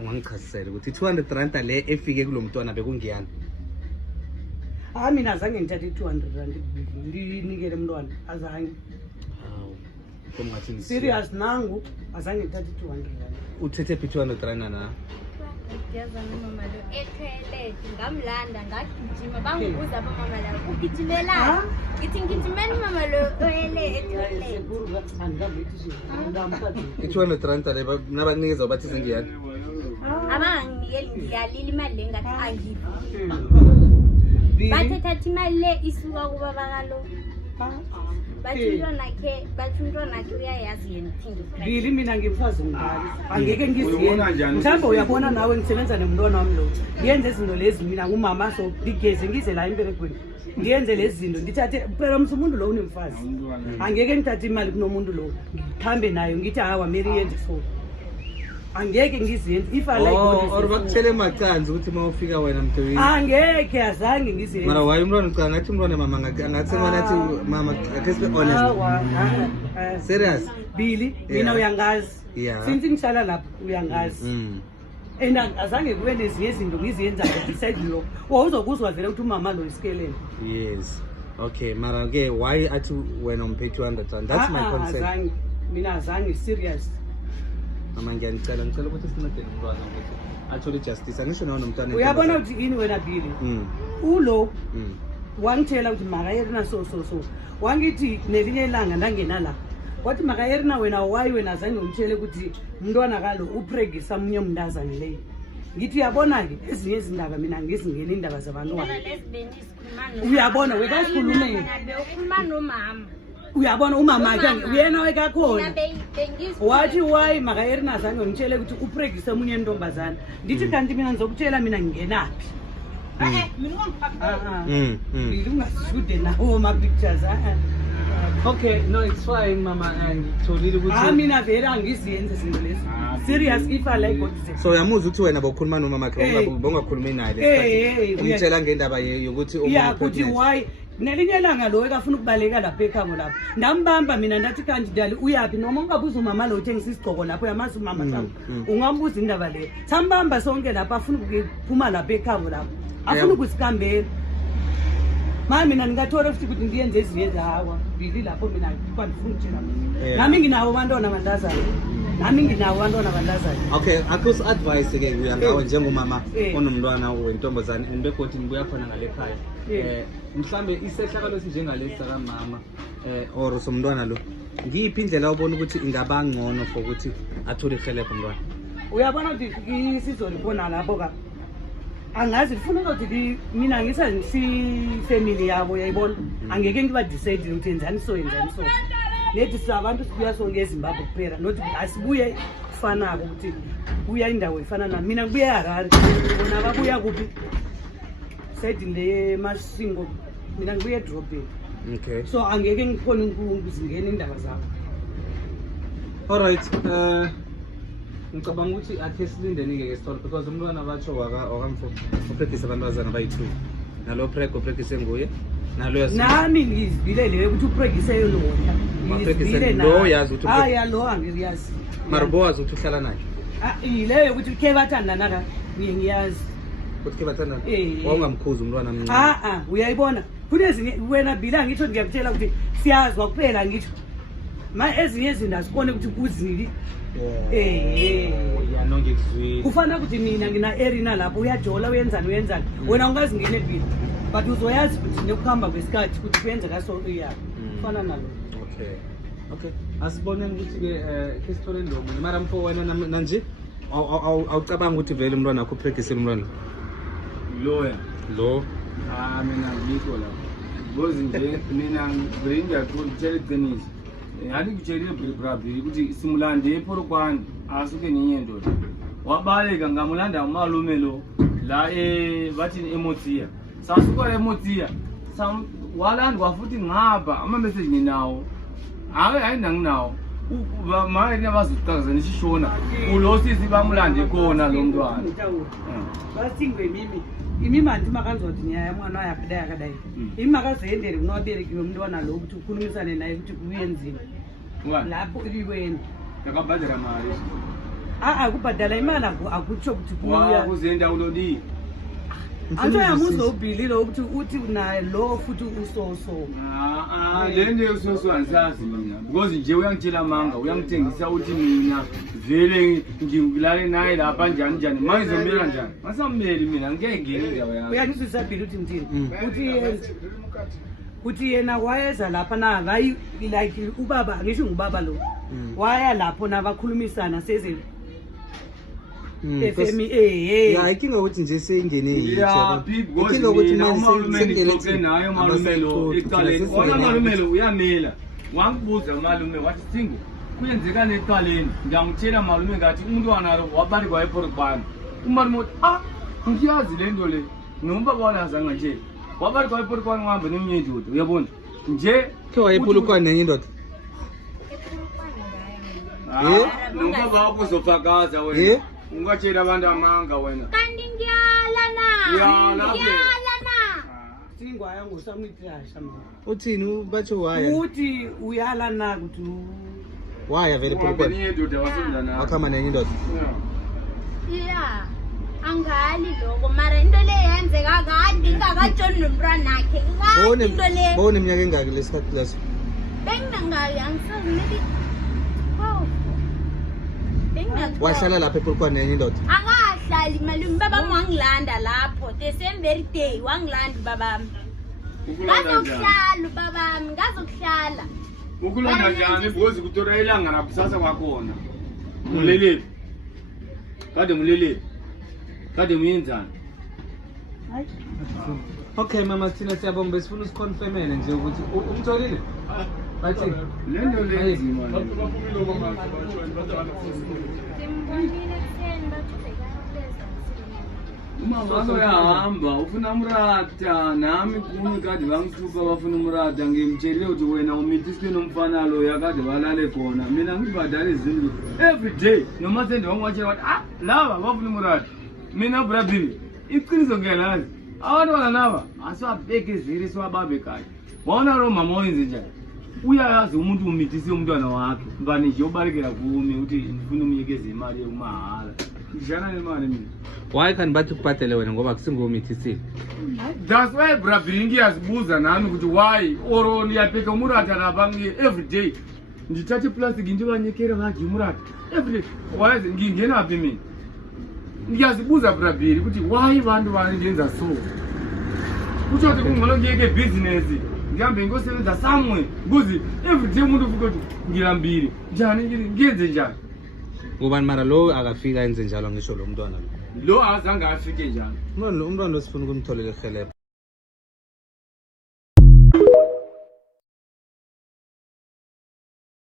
ungangichazisela ukuthi 200 rand le efike kulo mntwana bekungiyani? Mina azange ngithathe 200 rand ndinikele umntwana azange. Komngathi serious nangu azange ngithathe 200 rand. Uthethe 200 rand na? Yaza mama lo ekhele ngamlanda ngagijima bangibuza ba mama la ugijimela ngithi ngijimeni mama lo ele ekhele 200 rand le nabanikeza bathi sengiyani? abanginikeli ngiyalila imali lengathi angiphi bathetha imali le isuka kuba bakalo bathintwa nakhe uyayazi yena ithinga Bili mina ngimfazi ngidala angeke ngiziyenze mhlawumbe uyabona nawe ngisebenza nomntwana wami lo ngiyenze izinto lezi mina ngumama so ngigeze ngize la emberegweni ngiyenze lezi zinto ndithathe phela umuntu lo unemfazi angeke ngithathe imali kunomuntu lo ngikhambe nayo ngithi hawa Mary yenze so angeke ngiziyenze if I like or bakuthele macanzi ukuthi mawufika wena mntu angeke azange ngiziyenze mara waye umntwana ucanga ngathi umntwana mama ngathi nathi mama akhe sibe honest serious Bili mina uyangazi since ngihlala lapha uyangazi and azange kube nezinye izinto ngiziyenza beside lo uzokuzwa vele ukuthi umama lo isikelele yes okay mara ke why athi wena umphe 200 rand that's my concern azange mina azange serious mama ngiyacela ukuthi sincede umntwana ukuthi athole justice angisho nawo nomntwana uyabona ukuthi ini wena Bili ulo wangithela ukuthi maka yerina so wangithi nelinye ilanga ndangena la wathi maka yerina wena why wena azange umtshele ukuthi umntwana kalo upregisa umunye umntazana leyo ngithi uyabona ke ezinye izindaba mina ngizingena indaba zabantwana uyabona wekasikhulume ukhuluma nomama uyabona umama akhe uyena wekakhona wathi why maka yerina azange umtshele ukuthi upregisa umunye intombazana ndithi kanti mina ngizokutshela mina ngingenaphi Ungashude nawo ma pictures okay no it's fine mama and tholile ukuthi mina vele angiziyenze izinto lezi serious if I like what you say so yamuza ukuthi wena bokhuluma nomama akhe bongakhulumi naye lesikhathi umtshela ngendaba yokuthi ukuthi why nelinye ilanga lo ekafuna ukubaleka lapha ekhamo lapha ndambamba mina ndathi kanti dali uyapi noma ungabuza umama lo uthengisa isigqoko lapho yamazi umama sami ungambuza indaba le sambamba sonke lapha afuna ukuphuma lapha ekhamo lapha afuna ukusikambela mama mina ngingathola futhi ukuthi ngiyenze ezinye zahawa Bili lapho mina kwandifuna ukutshela nami nginawo abantwana abantazana okay akusi advice ke uyangawe njengomama onomntwana wentombazane andbegodi ngibuya khona ngale khaya mhlambe isehlakalo esinjengalesi kamama or somntwana lo ngiyiphi indlela ubona ukuthi ingaba ngcono for ukuthi athole ihelebho umntwana uyabona ukuthi isizolibona lapho ka angazi ngifuna ukuthi mina family yabo yayibona angeke ngiba decide ukuthi enzani so lethi sabantu sibuya sonke eZimbabwe kuphela nothi asibuye kufanako ukuthi buya indawo ifana nami mina ngibuya eHarare bona babuya kuphi side le Masingo mina ngibuya edrobheni okay so angeke ngikhona ukuzingena indaba zabo alright ngicabanga ukuthi akhe silindeni ke sithole because umntwana batsho wakamfo upractice abantazana bayi2 nalo practice nguye nalo nami ngizibile le ukuthi upractice yona ngizibile lo yazi ukuthi lo angiyazi Marubo wazi ukuthi uhlala naye ileyo ukuthi ke bathandana ka ngiyazi ukuthi ke bathandana wawungamkhuza umntwana mncane uyayibona kunezinye wena Bila ngitho ngiyakutshela ukuthi siyazwa kuphela ngitho ezinye izinto asibone ukuthi kuzili yanonke kuzwile kufana ukuthi mina ngina arena lapho uyajola uyenzani wena ungazingene eBili but uzoyazi ukuthi nekuhamba kwesikhathi ukuthi kuyenzeka so uyaphi kufana nalo okay asiboneni ukuthi ke sithole lo munye mara mfo wena nanje awucabanga ukuthi vele umntwana akho practice umntwana lo mina ngikho la ngozi nje mina ngirinda ukutshela iqiniso yani kutshela ibrabri ukuthi simulande ePolokwane asuke ninye ndoda wabaleka ngamulanda umalume lo la bathi emotia sasuka emotia walandwa futhi ngapha ama message nginawo ayinanginawo manje niyabazicakazana isishona ulosisi bamulande khona lo mntwana basingwe imimandi makanzothi nyaya mwana yakadai imakazoendele kunoberekiwe umntwana lo ukuthi ukhulumisane naye ukuthi kuyenzini lapho ikwena yakabhadela mali kubhadala imali akutsho ukuthi kuya kuzenda ulodi antoyamuzwa ubhilile ukuthi uthi naye lo futhi usoso le nto yososo andisazi mina because nje uyangitshela amanga uyangithengisa uthi mina vele ngilale naye lapha njani njani manje izomela njani masameli mina ngeke ngene indawo yami uyangizwisa bhili uthi mthini uthi yena wayeza lapha na hayi like ubaba ngisho ngubaba lo waya lapho nabakhulumisana seze FM ya ikinga ukuthi nje seyingene ikinga ukuthi manje nayo malumelo eqaleni ona malumelo uyamela wangibuza malume wathi singu kuyenzeka neqaleni ngiyangitshela malume ngathi umuntu wanalo wabali kwa airport bani umalume ngiyazi le nto le nomba bona azange nje wabali kwa airport bani ngihamba neminye indoda uyabona nje ke wayepulukwana nenye indoda nomba bakho uzofakaza wena ungatshela abantu amanga wena kanti ngiyala na singwaya ngosamithasha mina uthini batsho waya uthi uyala na ukuthi waya vele pulukwana wakhamba nenye indoda ya angali lokho mara into le yenzeka kade ingakatshoni nomntwanakhe into le bone iminyaka engaki lesikhathi leso benginangayo angisazi maybe wahlala lapha epulukwana nenye indoda akahlali malume babami wangilanda lapho the same very day wangilanda babami ngazokuhlala babami ngazokuhlala ukulanda njani because kutora ilanga nakusasa kwakhona muleleli kade muyenzani okay mama thina siyabonga besifuna usiconfirmele nje ukuthi umtholile bathi le nto lenzima uma vazoyahamba ufuna murata nami kumi kade vangihlupa vafuna murata ngimtshelile kuti wena umitiswe nomfana loya kade valale khona mina ngibhadale zindlu every day noma sendivangwatshela wathi lava vafuna murata mina brabili iqiniso ngiyalazi abantwana naba asiwabeke ziri siwababe kade waona lo mama wenze njani uyayazi umuntu umitise umntwana wakhe ngani nje ubalekela kumi ukuthi ngifuna umnikeze imali yokumahala njana nemali mina why kanti bathi kubhadele wena ngoba kusingomithisile that's why brabili ngiyazibuza nami ukuthi why oro niyapeka umurata lapha every day ndithathe plastic ndibanyekere vagi umurata every day why ngingenaphi mina ngiyazibuza brabili ukuthi why vantu vanenza so kutsho kuti kungcono ngiyeke business ngihambe ngosebenza somewhere because every day umuntu uvuka ukuthi ngilambile njani ngiyenze njani ngubani mara lo akafika enze njalo ngisho lo mntwana lo azange afike njani umntwana lo sifuna ukumtholela ihelebho